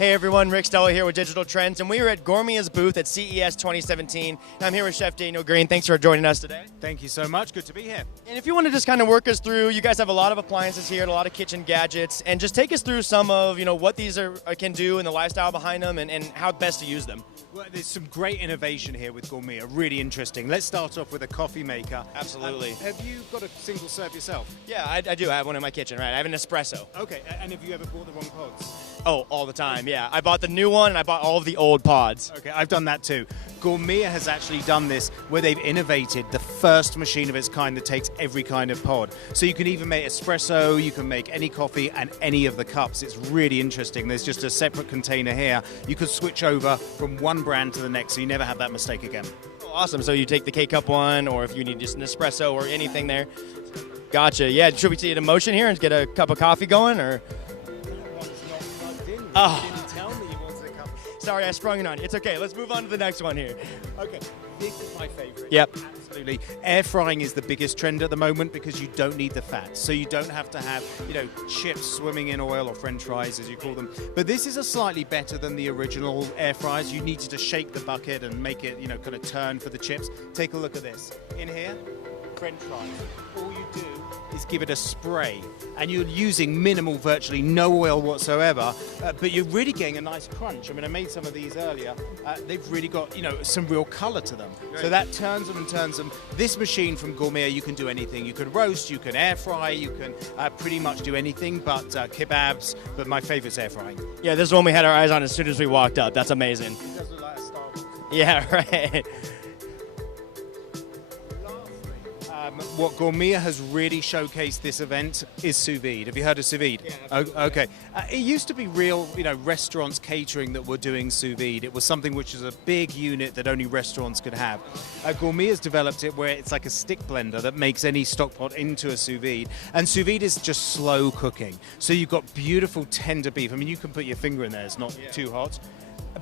Hey everyone, Rick Stella here with Digital Trends, and we are at Gourmia's booth at CES 2017. And I'm here with Chef Daniel Green. Thanks for joining us today. Thank you so much. Good to be here. And if you want to just kind of work us through, you guys have a lot of appliances here, and a lot of kitchen gadgets, and just take us through some of what these can do and the lifestyle behind them, and how best to use them. Well, there's some great innovation here with Gourmia, really interesting. Let's start off with a coffee maker. Absolutely. Have you got a single serve yourself? Yeah, I do. I have one in my kitchen, right? I have an espresso. Okay, and have you ever bought the wrong pods? Oh, all the time, yeah. I bought the new one, and I bought all of the old pods. Okay, I've done that too. Gourmia has actually done this where they've innovated the first machine of its kind that takes every kind of pod. So you can even make espresso, you can make any coffee and any of the cups. It's really interesting. There's just a separate container here. You could switch over from one brand to the next, so you never have that mistake again. Oh, awesome. So you take the K-Cup one, or if you need just an espresso or anything there. Gotcha. Yeah, should we see it in motion here and get a cup of coffee going, or? Oh. You didn't tell me you wanted a cup. Sorry, I sprung it on you. It's okay. Let's move on to the next one here. Okay, this is my favorite. Yep. Absolutely. Air frying is the biggest trend at the moment because you don't need the fat. So you don't have to have, chips swimming in oil, or French fries as you call them. But this is a slightly better than the original air fryers. You needed to shake the bucket and make it, kind of turn for the chips. Take a look at this. In here, French fries. All you do is give it a spray, and you're using virtually no oil whatsoever, but you're really getting a nice crunch. I mean, I made some of these earlier. They've really got, some real color to them. Right. So that turns them and turns them. This machine from Gourmia, you can do anything. You can roast, you can air fry, you can pretty much do anything but kebabs, but my favorite's air frying. Yeah, this is one we had our eyes on as soon as we walked up. That's amazing. It does look like a Star Wars. Yeah, right. What Gourmia has really showcased this event is sous vide. Have you heard of sous vide? Yeah, okay. It used to be real, restaurants catering that were doing sous vide. It was something which is a big unit that only restaurants could have. Gourmia's developed it where it's like a stick blender that makes any stock pot into a sous vide. And sous vide is just slow cooking. So you've got beautiful tender beef. I mean, you can put your finger in there. It's not too hot.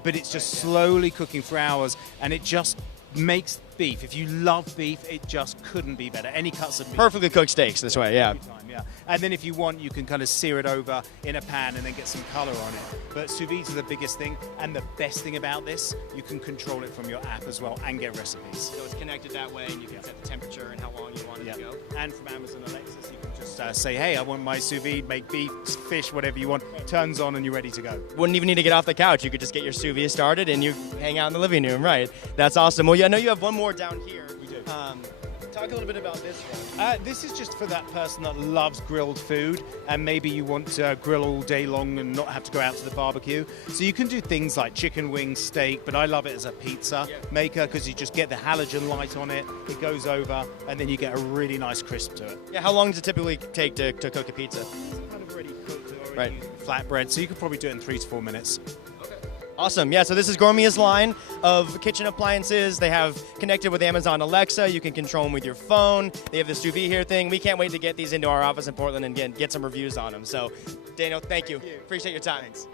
But it's just slowly cooking for hours, and it just makes beef. If you love beef, it just couldn't be better. Any cuts of beef. Perfectly cooked steaks this way, yeah. Yeah. And then if you want, you can kind of sear it over in a pan and then get some color on it. But sous vide is the biggest thing, and the best thing about this, you can control it from your app as well and get recipes. So it's connected that way, and you can set the temperature and how long you want it to go. And from Amazon Alexa, so you can just say, hey, I want my sous vide, make beef, fish, whatever you want. Turns on and you're ready to go. Wouldn't even need to get off the couch. You could just get your sous vide started and you hang out in the living room, right? That's awesome. Well, yeah, I know you have one more down here. We do. Talk a little bit about this one. This is just for that person that loves grilled food, and maybe you want to grill all day long and not have to go out to the barbecue. So you can do things like chicken wings, steak, but I love it as a pizza maker because you just get the halogen light on it, it goes over, and then you get a really nice crisp to it. Yeah, how long does it typically take to cook a pizza? It's kind of already cooked, already using flatbread, so you could probably do it in 3 to 4 minutes. Awesome. Yeah, so this is Gourmia's line of kitchen appliances. They have connected with Amazon Alexa. You can control them with your phone. They have the sous vide here thing. We can't wait to get these into our office in Portland and get some reviews on them. So, Daniel, thank you. Appreciate your time. Thanks.